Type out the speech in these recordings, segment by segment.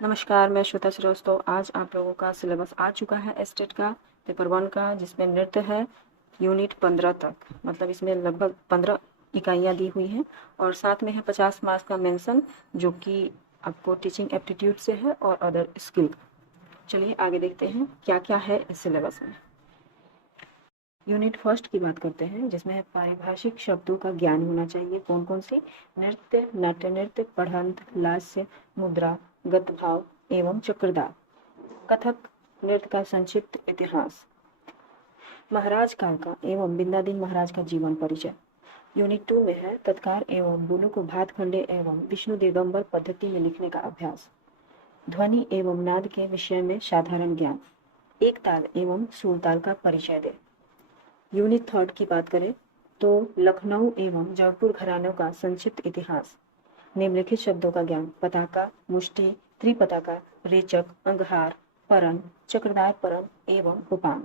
नमस्कार, मैं श्वेता श्रीवास्तव। आज आप लोगों का सिलेबस आ चुका है एस्टेट का पेपर 1 का, जिसमें नृत्य है यूनिट 15 तक। मतलब इसमें लगभग 15 इकाइयाँ दी हुई हैं और साथ में है 50 मार्क्स का मेंशन, जो कि आपको टीचिंग एप्टीट्यूड से है और अदर स्किल। चलिए आगे देखते हैं क्या क्या है इस सिलेबस में। यूनिट फर्स्ट की बात करते हैं, जिसमें है पारिभाषिक शब्दों का ज्ञान होना चाहिए। कौन कौन सी? नृत्य, नाट्य नृत्य, पढ़ंत, लास्य, मुद्रा, गतभाव एवं चक्रदार। कथक नृत्य का संक्षिप्त इतिहास। महाराज काल का एवं बिंदादीन महाराज का जीवन परिचय। यूनिट 2 में है तत्कार एवं बोलों को भातखंडे एवं विष्णु दिगंबर पद्धति में लिखने का अभ्यास। ध्वनि एवं नाद के विषय में साधारण ज्ञान। एक ताल एवं सुरताल का परिचय दे। यूनिट 3 की बात करें तो लखनऊ एवं जयपुर घरानों का संक्षिप्त इतिहास। निम्नलिखित शब्दों का ज्ञान। पताका, मुष्टि, त्रिपताका, रेचक, अंगहार, परन, चक्रदार परन एवं उपान।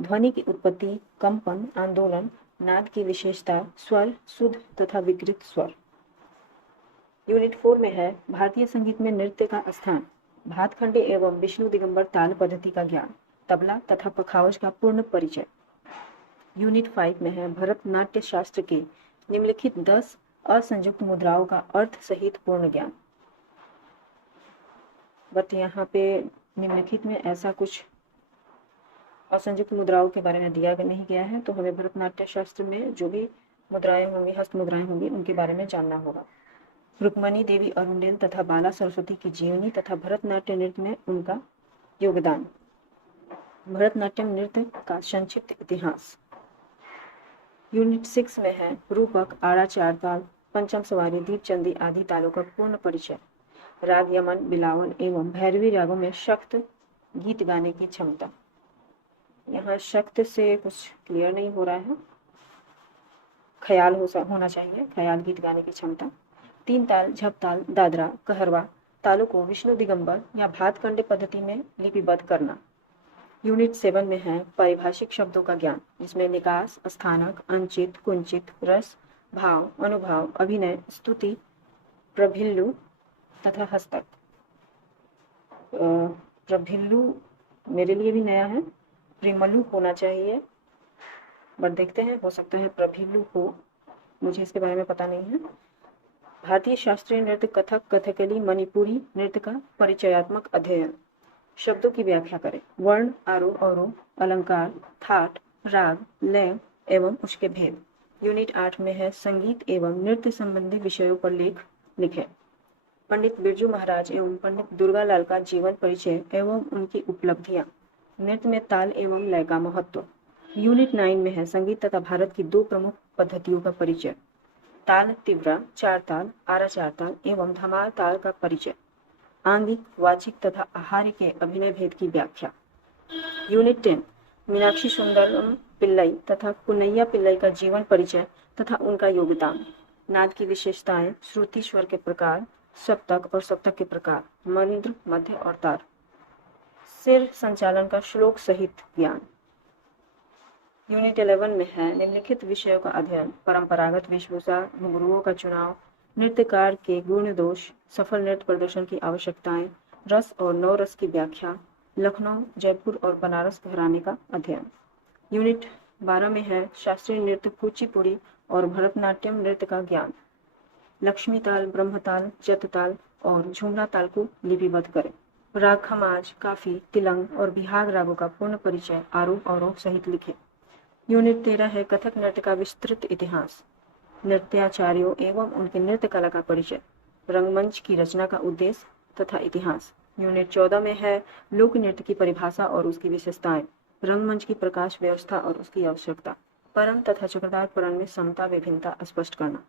ध्वनि की उत्पत्ति, कंपन, आंदोलन, नाद की विशेषता, स्वर, शुद्ध तथा विकृत स्वर। यूनिट 4 में है भारतीय संगीत में नृत्य का स्थान। भातखंडे एवं विष्णु दिगंबर ताल पद्धति का ज्ञान। तबला तथा पखावज का पूर्ण परिचय। यूनिट 5 में है भरतनाट्य शास्त्र के निम्नलिखित 10 असंयुक्त मुद्राओं का अर्थ सहित पूर्ण ज्ञान। बट यहाँ पे निम्नलिखित में ऐसा कुछ असंयुक्त मुद्राओं के बारे में दिया नहीं गया है, तो हमें भरतनाट्य शास्त्र में जो भी मुद्राएं होंगी, हस्त मुद्राएं होंगी, उनके बारे में जानना होगा। रुक्मणी देवी अरुंडेल तथा बाला सरस्वती की जीवनी तथा भरतनाट्य नृत्य में उनका योगदान। भरतनाट्यम नृत्य का संक्षिप्त इतिहास। यूनिट 6 में है रूपक, आड़ा, चार ताल, पंचम सवारी, दीपचंदी आदि तालों का पूर्ण परिचय। राग यमन, बिलावल एवं भैरवी रागों में शक्त गीत गाने की क्षमता। यहाँ शक्त से कुछ क्लियर नहीं हो रहा है, ख्याल होना चाहिए, ख्याल गीत गाने की क्षमता। तीन ताल, झपताल, दादरा, कहरवा तालों को विष्णु दिगंबर या भातखंडे पद्धति में लिपिबद्ध करना। यूनिट 7 में है पारिभाषिक शब्दों का ज्ञान, जिसमें निकास, स्थानक, अंचित, कुंचित, रस, भाव, अनुभाव, अभिनय, स्तुति, प्रभिल्लु तथा हस्तक। प्रभिल्लु मेरे लिए भी नया है, प्रिमलु होना चाहिए, बट देखते हैं, हो सकता है प्रभिल्लु हो, मुझे इसके बारे में पता नहीं है। भारतीय शास्त्रीय नृत्य कथक, कथकली, मणिपुरी नृत्य का परिचयात्मक अध्ययन। शब्दों की व्याख्या करें। वर्ण, आरोह अवरोह, अलंकार, थाट, राग, लय एवं उसके भेद। यूनिट 8 में है संगीत एवं नृत्य संबंधी विषयों पर लेख लिखें। पंडित बिरजू महाराज एवं पंडित दुर्गालाल का जीवन परिचय एवं उनकी उपलब्धियां। नृत्य में ताल एवं लय का महत्व। यूनिट 9 में है संगीत तथा भारत की 2 प्रमुख पद्धतियों का परिचय। ताल तीव्रा, चार ताल, आरा चार ताल एवं धमार ताल का परिचय। आंगिक, वाचिक तथा आहार्य के अभिनय भेद की व्याख्या। यूनिट 10 मीनाक्षी सुंदरम पिल्लई तथा पुनैया पिल्लई का जीवन परिचय तथा उनका योगदान। नाद की विशेषताएं, श्रुति स्वर के प्रकार, सप्तक और सप्तक के प्रकार, मंद्र, मध्य और तार। सिर संचालन का श्लोक सहित ज्ञान। यूनिट 11 में है निम्नलिखित विषयों का अध्ययन। परंपरागत वेशभूषा, घुंघरुओं का चुनाव, नृत्यकार के गुण दोष, सफल नृत्य प्रदर्शन की आवश्यकताएं, रस और नौ रस की व्याख्या, लखनऊ, जयपुर और बनारस घराने का अध्ययन। यूनिट 12 में है शास्त्रीय नृत्य, कुचिपुड़ी और भरतनाट्यम नृत्य का ज्ञान। लक्ष्मी ताल, ब्रह्मताल, जतताल और झुमरा ताल को लिपिबद्ध करें। राग खमाज, काफी, तिलंग और बिहाग रागों का पूर्ण परिचय आरोह अवरोह सहित लिखें। यूनिट 13 है कथक नृत्य का विस्तृत इतिहास। नृत्याचार्यों एवं उनके नृत्य कला का परिचय, रंगमंच की रचना का उद्देश्य तथा इतिहास। यूनिट 14 में है लोक नृत्य की परिभाषा और उसकी विशेषताएं, रंगमंच की प्रकाश व्यवस्था और उसकी आवश्यकता, परम तथा चक्रदार परम में समता विभिन्नता स्पष्ट करना।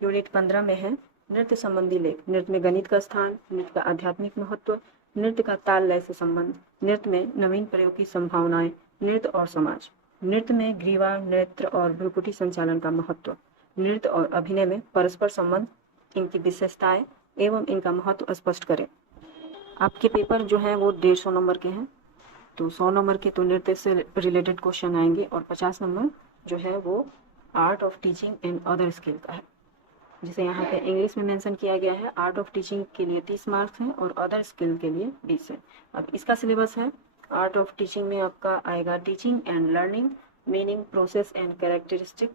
यूनिट 15 में है नृत्य संबंधी लेख, नृत्य में गणित का स्थान, नृत्य का आध्यात्मिक महत्व, नृत्य का ताल लय से संबंध, नृत्य में नवीन प्रयोग की संभावनाएं, नृत्य और समाज, नृत्य में ग्रीवा, नेत्र और भ्रुकुटी संचालन का महत्व, नृत्य और अभिनय में परस्पर संबंध, इनकी विशेषताएं एवं इनका महत्व स्पष्ट करें। आपके पेपर जो है वो 150 नंबर के हैं, तो 100 नंबर के तो नृत्य से रिलेटेड क्वेश्चन आएंगे और 50 नंबर जो है वो art of teaching and other skill का है। जिसे यहाँ पे इंग्लिश में मेंशन किया गया है। आर्ट ऑफ टीचिंग के लिए 30 मार्क्स हैं और अदर स्किल के लिए 20 है। अब इसका सिलेबस है, आर्ट ऑफ टीचिंग में आपका आएगा teaching and learning, meaning, process and characteristic,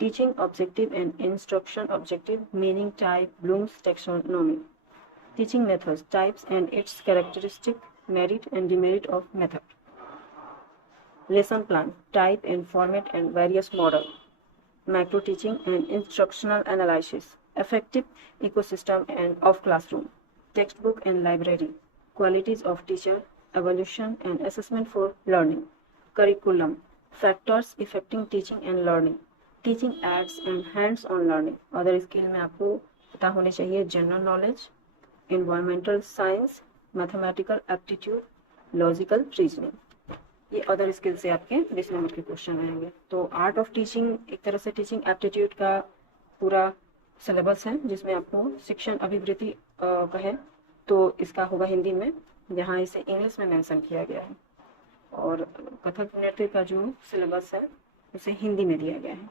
teaching objective and instruction objective, meaning, type, Bloom's taxonomy, teaching methods, types and its characteristic, merit and demerit of method, lesson plan, type and format and various model, macro teaching and instructional analysis, effective ecosystem and of classroom, textbook and library, qualities of teacher, evaluation and assessment for learning, curriculum, factors affecting teaching and learning, teaching aids and hands-on learning। Other skill में आपको पता होने चाहिए general knowledge, environmental science, mathematical aptitude, logical reasoning. ये other skill से आपके 20 number के question आएंगे। तो आर्ट ऑफ टीचिंग एक तरह से टीचिंग एप्टीट्यूड का पूरा सिलेबस है, जिसमें आपको शिक्षण अभिवृत्ति का है, तो इसका होगा हिंदी में, जहाँ इसे इंग्लिश में मेंशन किया गया है। और कथक नृत्य का जो सिलेबस है उसे हिंदी में दिया गया है।